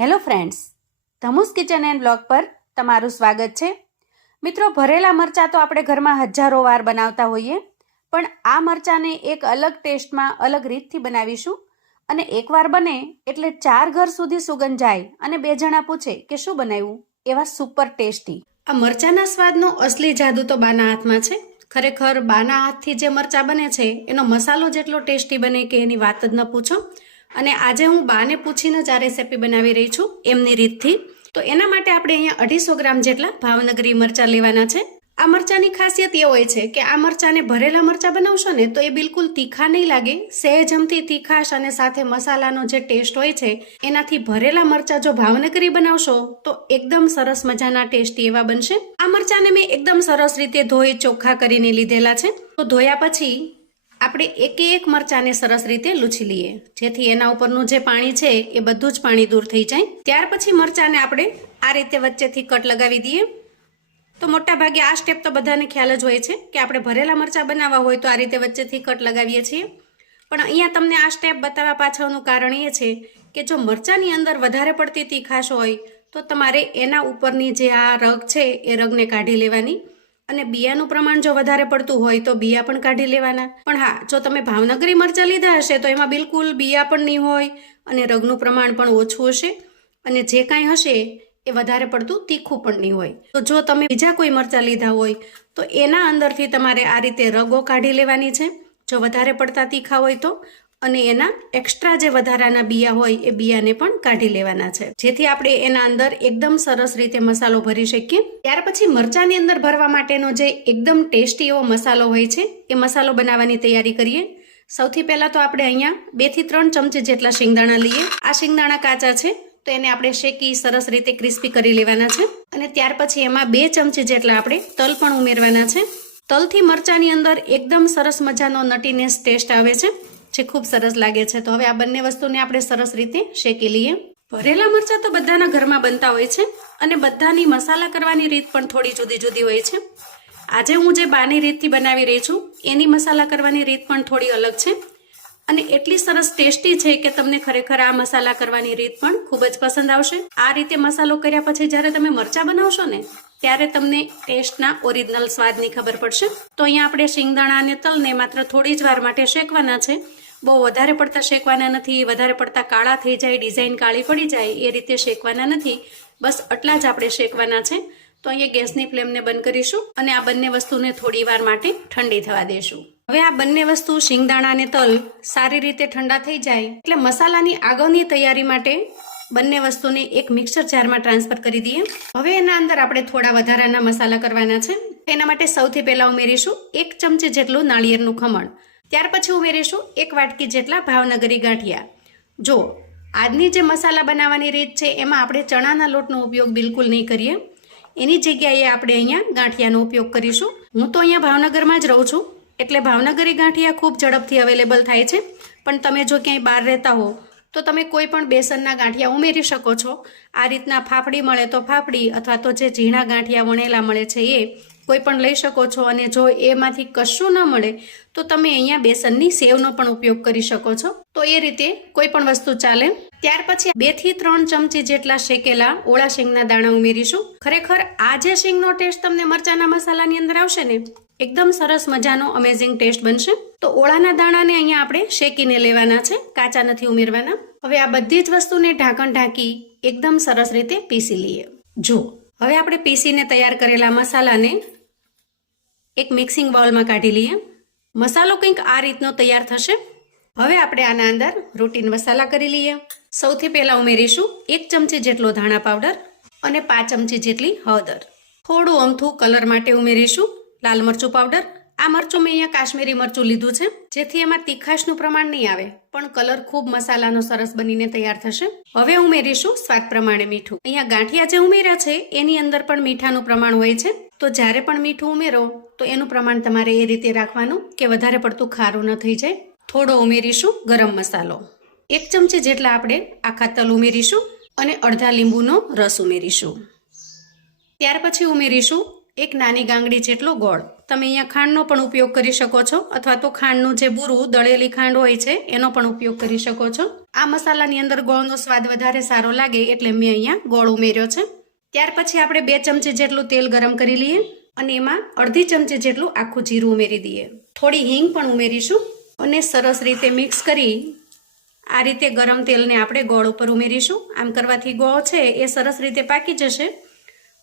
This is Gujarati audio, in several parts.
હેલો ફ્રેન્ડ્સ, ધમુસ કિચન એન્ડ બ્લોગ પર તમારું સ્વાગત છે. મિત્રો, ભરેલા મરચાં તો આપણે ઘરમાં હજારો વાર બનાવતા હોઈએ, પણ આ મરચાંને એક અલગ ટેસ્ટમાં અલગ રીતથી બનાવીશું. અને એકવાર બને એટલે 4 ઘર સુધી સુગંધ જાય અને 2 જણા પૂછે કે શું બનાવ્યું, એવા સુપર ટેસ્ટી. આ મરચાંના સ્વાદનો અસલી જાદુ તો બાના હાથમાં છે. ખરેખર બાના હાથથી જે મરચાં બને છે એનો મસાલો જેટલો ટેસ્ટી બને કે એની વાત જ ન પૂછો. અને આજે હું બાને પૂછીને જ આ રેસીપી બનાવી રહી છું એમની રીતથી. તો એના માટે આપણે અહીંયા 250 ગ્રામ જેટલા ભાવનગરી મરચાં લેવાના છે. આ મરચાંની ખાસિયત એ હોય છે કે આ મરચાંને ભરેલા મરચાં બનાવશો ને તો એ બિલકુલ તીખા નહીં લાગે. સહેજમથી તીખાશ અને સાથે મસાલાનો જે ટેસ્ટ હોય છે એનાથી ભરેલા મરચાં જો ભાવનગરી બનાવશો તો એકદમ સરસ મજાના ટેસ્ટી એવા બનશે. આ મરચાંને મેં એકદમ સરસ રીતે ધોઈ ચોખ્ખા કરીને લીધેલા છે. તો ધોયા પછી આપણે એક મરચાંને સરસ રીતે લૂછી લઈએ, જેથી એના ઉપરનું જે પાણી છે એ બધું જ પાણી દૂર થઈ જાય. ત્યાર પછી મરચાંને આપણે આ રીતે વચ્ચેથી કટ લગાવી દઈએ. તો મોટા ભાગે આ સ્ટેપ તો બધાને ખ્યાલ જ હોય છે કે આપણે ભરેલા મરચાં બનાવવા હોય તો આ રીતે વચ્ચેથી કટ લગાવીએ છીએ. પણ અહીંયા તમને આ સ્ટેપ બતાવવા પાછળનું કારણ એ છે કે જો મરચાંની અંદર વધારે પડતી તીખાશ હોય તો તમારે એના ઉપરની જે આ રગ છે એ રગને કાઢી લેવાની. અને બિયાનું પ્રમાણ જો વધારે પડતું હોય તો બિયા પણ કાઢી લેવાના. પણ હા, જો તમે ભાવનગરી મરચાં લીધા હશે તો એમાં બિલકુલ બિયા પણ નહીં હોય અને રગનું પ્રમાણ પણ ઓછું હશે અને જે કાંઈ હશે એ વધારે પડતું તીખું પણ નહીં હોય. તો જો તમે બીજા કોઈ મરચાં લીધા હોય તો એના અંદરથી તમારે આ રીતે રગો કાઢી લેવાની છે જો વધારે પડતા તીખા હોય તો. અને એના એક્સ્ટ્રા જે વધારાના બિયા હોય એ બિયાને પણ કાઢી લેવાના છે, જેથી આપણે એના અંદર એકદમ સરસ રીતે મસાલો ભરી શકીએ. ત્યાર પછી મરચાંની અંદર ભરવા માટેનો જે એકદમ ટેસ્ટી એવો મસાલો હોય છે એ મસાલો બનાવવાની તૈયારી કરીએ. સૌથી પહેલાં તો આપણે અહીંયા 2 થી 3 ચમચી જેટલા શિંગદાણા લઈએ. આ શિંગદાણા કાચા છે તો એને આપણે શેકી સરસ રીતે ક્રિસ્પી કરી લેવાના છે. અને ત્યાર પછી એમાં 2 ચમચી જેટલા આપણે તલ પણ ઉમેરવાના છે. તલથી મરચાંની અંદર એકદમ સરસ મજાનો નટીનેસ ટેસ્ટ આવે છે જે ખૂબ સરસ લાગે છે. તો હવે આ બંને વસ્તુને આપણે સરસ રીતે શેકી લઈએ. ભરેલા મરચાં તો બધાના ઘરમાં બનતા હોય છે અને બધાની મસાલા કરવાની રીત પણ થોડી જુદી જુદી હોય છે. આજે હું જે બાની રીતથી બનાવી રહી છું એની મસાલા કરવાની રીત પણ થોડી અલગ છે અને એટલી સરસ ટેસ્ટી છે કે તમને ખરેખર આ મસાલા કરવાની રીત પણ ખૂબ જ પસંદ આવશે. આ રીતે મસાલો કર્યા પછી જ્યારે તમે મરચાં બનાવશો ને ત્યારે તમને ટેસ્ટના ઓરિજિનલ સ્વાદની ખબર પડશે. તો અહીંયા આપણે શિંગદાણા અને તલને માત્ર થોડી જ વાર માટે શેકવાના છે. બહુ વધારે પડતા શેકવાના નથી, વધારે પડતા કાળા થઈ જાય, ડિઝાઇન કાળી પડી જાય એ રીતે શેકવાના નથી. બસ આટલા જ આપણે શેકવાના છે. તો અહીંયા ગેસની ફ્લેમને બંધ કરીશું અને આ બંને વસ્તુને થોડી વાર માટે ઠંડી થવા દેશું. હવે આ બંને વસ્તુ શિંગદાણા અને તલ સારી રીતે ઠંડા થઈ જાય એટલે મસાલાની આગળની તૈયારી માટે બંને વસ્તુને એક મિક્સર જારમાં ટ્રાન્સફર કરી દઈએ. હવે એના અંદર આપણે થોડા વધારાના મસાલા કરવાના છે. એના માટે સૌથી પહેલાં ઉમેરીશું 1 ચમચી જેટલું નાળિયેરનું ખમણ. ત્યાર પછી ઉમેરીશું 1 વાટકી જેટલા ભાવનગરી ગાંઠિયા. જો આજની જે મસાલા બનાવવાની રીત છે એમાં આપણે ચણાના લોટનો ઉપયોગ બિલકુલ નહીં કરીએ. એની જગ્યાએ આપણે અહીંયા ગાંઠિયાનો ઉપયોગ કરીશું. હું તો અહીંયા ભાવનગરમાં જ રહું છું એટલે ભાવનગરી ગાંઠિયા ખૂબ ઝડપથી અવેલેબલ થાય છે. પણ તમે જો ક્યાંય બહાર રહેતા હો તો તમે કોઈ પણ બેસનના ગાંઠિયા ઉમેરી શકો છો. આ રીતના ફાફડી મળે તો ફાફડી અથવા તો જે ઝીણા ગાંઠિયા વણેલા મળે છે એ કોઈ પણ લઈ શકો છો. અને જો એમાંથી કશું ન મળે તો તમે અહીંયા બેસનની સેવનો પણ ઉપયોગ કરી શકો છો. તો એ રીતે કોઈ પણ વસ્તુ ચાલે. ત્યાર પછી 2 થી 3 ચમચી જેટલા શેકેલા ઓળા શીંગના દાણા ઉમેરીશું. ખરેખર આ જે શીંગનો ટેસ્ટ તમને મરચાંના મસાલાની અંદર આવશે ને એકદમ સરસ મજાનો અમેઝિંગ ટેસ્ટ બનશે. તો ઓળાના દાણાને અહીંયા આપણે શેકીને લેવાના છે, કાચા નથી ઉમેરવાના. હવે આ બધી જ વસ્તુને ઢાંકણ ઢાંકી એકદમ સરસ રીતે પીસી લઈએ. જો હવે આપણે પીસીને તૈયાર કરેલા મસાલાને એક મિક્સિંગ બાઉલમાં કાઢી લઈએ. મસાલો કંઈક આ રીતનો તૈયાર થશે. હવે આપણે આના અંદર રૂટીન મસાલા કરી લઈએ. સૌથી પહેલાં ઉમેરીશું 1 ચમચી જેટલો ધાણા પાવડર અને 5 ચમચી જેટલી હળદર. થોડું અમથું કલર માટે ઉમેરીશું લાલ મરચું પાવડર. આ મરચું મેં અહીંયા કાશ્મીરી મરચું લીધું છે જેથી એમાં તીખાશનું પ્રમાણ નહીં આવે પણ કલર ખૂબ મસાલાનો સરસ બનીને તૈયાર થશે. હવે ઉમેરીશું સ્વાદ પ્રમાણે મીઠું. અહીંયા ગાંઠિયા જે ઉમેર્યા છે એની અંદર પણ મીઠાનું પ્રમાણ હોય છે. તો જ્યારે પણ મીઠું ઉમેરો તો એનું પ્રમાણ તમારે એ રીતે રાખવાનું કે વધારે પડતું ખારું ન થઈ જાય. થોડો ઉમેરીશું ગરમ મસાલો. 1 ચમચી જેટલા આપણે આખા તલ ઉમેરીશું અને અડધા લીંબુનો રસ ઉમેરીશું. ત્યાર પછી ઉમેરીશું 1 નાની ગાંગડી જેટલો ગોળ. તમે અહીંયા ખાંડનો પણ ઉપયોગ કરી શકો છો અથવા તો ખાંડનું જે બૂરું દળેલી ખાંડ હોય છે એનો પણ ઉપયોગ કરી શકો છો. આ મસાલાની અંદર ગોળનો સ્વાદ વધારે સારો લાગે એટલે મેં અહીંયા ગોળ ઉમેર્યો છે. ત્યાર પછી આપણે 2 ચમચી જેટલું તેલ ગરમ કરી લઈએ અને એમાં અડધી ચમચી જેટલું આખું જીરું ઉમેરી દઈએ. થોડી હિંગ પણ ઉમેરીશું અને સરસ રીતે મિક્સ કરી આ રીતે ગરમ તેલને આપણે ગોળ ઉપર ઉમેરીશું. આમ કરવાથી ગોળ છે એ સરસ રીતે પાકી જશે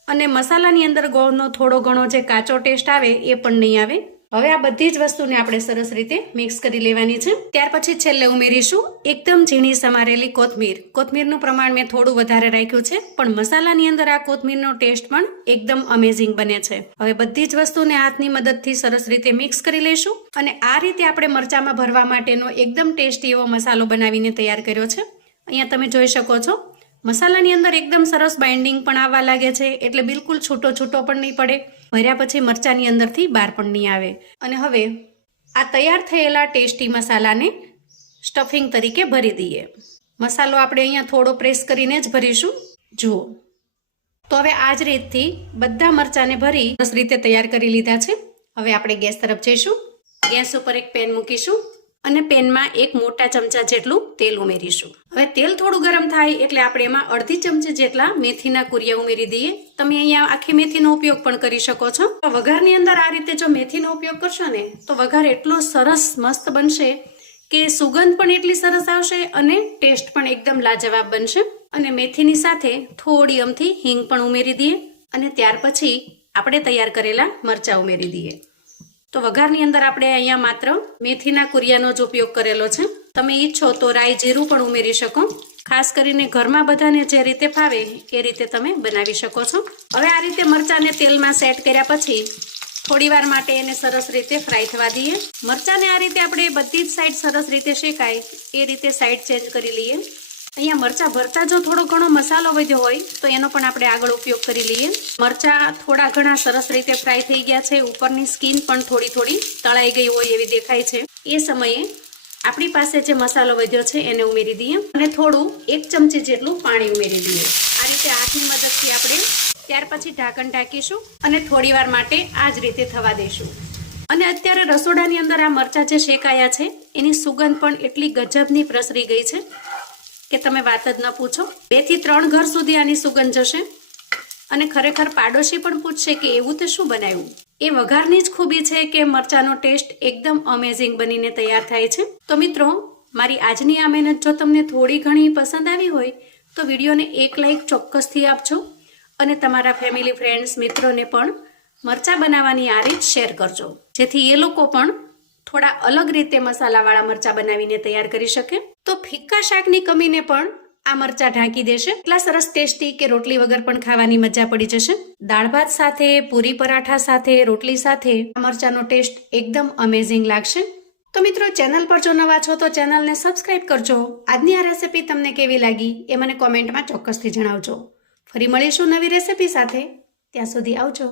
અને મસાલાની અંદર ગોળનો થોડો ઘણો જે કાચો ટેસ્ટ આવે એ પણ નહીં આવે. હવે આ બધી જ વસ્તુને આપણે સરસ રીતે મિક્સ કરી લેવાની છે. ત્યાર પછી છેલ્લે ઉમેરીશું એકદમ ઝીણી સમારેલી કોથમીર. કોથમીરનું પ્રમાણ મેં થોડું વધારે રાખ્યું છે, પણ મસાલાની અંદર આ કોથમીરનો ટેસ્ટ પણ એકદમ અમેઝિંગ બને છે. હવે બધી જ વસ્તુને હાથની મદદથી સરસ રીતે મિક્સ કરી લઈશું અને આ રીતે આપણે મરચામાં ભરવા માટેનો એકદમ ટેસ્ટી એવો મસાલો બનાવીને તૈયાર કર્યો છે. અહીંયા તમે જોઈ શકો છો મસાલાની અંદર એકદમ સરસ બાઇન્ડિંગ પણ આવવા લાગે છે, એટલે બિલકુલ છૂટો પણ નહીં પડે. ભર્યા પછી મરચાની અંદરથી બહાર પણ નહીં આવે. અને હવે આ તૈયાર થયેલા ટેસ્ટી મસાલાને સ્ટફિંગ તરીકે ભરી દઈએ. મસાલો આપણે અહીંયા થોડો પ્રેસ કરીને જ ભરીશું. જુઓ તો હવે આ જ રીતથી બધા મરચાને ભરી સરસ રીતે તૈયાર કરી લીધા છે. હવે આપણે ગેસ તરફ જઈશું. ગેસ ઉપર એક પેન મૂકીશું અને પેનમાં 1 મોટા ચમચા જેટલું તેલ ઉમેરીશું. હવે તેલ થોડું ગરમ થાય એટલે આપણે એમાં અડધી ચમચી જેટલા મેથીના કુરિયા ઉમેરી દઈએ. તમે અહીંયા આખી મેથીનો ઉપયોગ પણ કરી શકો છો. વઘારની અંદર આ રીતે જો મેથીનો ઉપયોગ કરશો ને તો વઘાર એટલો સરસ મસ્ત બનશે કે સુગંધ પણ એટલી સરસ આવશે અને ટેસ્ટ પણ એકદમ લાજવાબ બનશે. અને મેથીની સાથે થોડી અમથી હિંગ પણ ઉમેરી દઈએ અને ત્યાર પછી આપણે તૈયાર કરેલા મરચાં ઉમેરી દઈએ. તો વઘારની અંદર આપણે અહીંયા માત્ર મેથીના કુરિયાનો જ ઉપયોગ કરેલો છે. તમે ઈચ્છો તો રાઈ જીરું પણ ઉમેરી શકો. ખાસ કરીને ઘરમાં બધાને જે રીતે ફાવે એ રીતે તમે બનાવી શકો છો. હવે આ રીતે મરચાંને તેલમાં સેટ કર્યા પછી થોડી વાર માટે એને સરસ રીતે ફ્રાય થવા દઈએ. મરચાંને આ રીતે આપણે બધી જ સાઈડ સરસ રીતે શેકાય એ રીતે સાઈડ ચેન્જ કરી લઈએ. અહીંયા મરચાં ભરતા જો થોડો ઘણો મસાલો વધ્યો હોય તો એનો પણ આપણે આગળ ઉપયોગ કરી લઈએ. મરચાં થોડા ઘણા સરસ રીતે ફ્રાય થઈ ગયા છે. ઉપરની સ્કિન પણ થોડી તળાઈ ગઈ હોય એવી દેખાય છે. એ સમયે આપણી પાસે જે મસાલો વધ્યો છે એને ઉમેરી દઈએ અને થોડું 1 ચમચી જેટલું પાણી ઉમેરી દઈએ. આ રીતે હાથની મદદથી આપણે ત્યાર પછી ઢાંકણ ઢાંકીશું અને થોડી વાર માટે આ જ રીતે થવા દઈશું. અને અત્યારે રસોડાની અંદર આ મરચાં જે શેકાયા છે એની સુગંધ પણ એટલી ગજબની પ્રસરી ગઈ છે કે તમે વાત જ ન પૂછો. 2 થી 3 ઘર સુધી આની સુગંધ જશે અને ખરેખર પાડોશી પણ પૂછશે કે એવું તે શું બનાવ્યું. એ વઘારની જ ખૂબી છે કે મરચાંનો ટેસ્ટ એકદમ અમેઝિંગ બનીને તૈયાર થાય છે. તો મિત્રો, મારી આજની આ મહેનત જો તમને થોડી ઘણી પસંદ આવી હોય તો વિડીયોને 1 લાઈક ચોક્કસથી આપજો અને તમારા ફેમિલી ફ્રેન્ડ્સ મિત્રોને પણ મરચાં બનાવવાની આ રીત શેર કરજો, જેથી એ લોકો પણ થોડા અલગ રીતે મસાલાવાળા મરચાં બનાવીને તૈયાર કરી શકે. તો ફિક્કા શાકની કમીને પણ આ મરચાં ઢાંકી દેશે. એટલા સરસ ટેસ્ટી કે રોટલી વગર પણ ખાવાની મજા પડી જશે. દાળ ભાત સાથે, પૂરી પરાઠા સાથે, રોટલી સાથે આ મરચાંનો ટેસ્ટ એકદમ અમેઝિંગ લાગશે. તો મિત્રો, ચેનલ પર જો નવા છો તો ચેનલને સબસ્ક્રાઇબ કરજો. આજની આ રેસીપી તમને કેવી લાગી એ મને કોમેન્ટમાં ચોક્કસથી જણાવજો. ફરી મળીશું નવી રેસીપી સાથે. ત્યાં સુધી આવજો.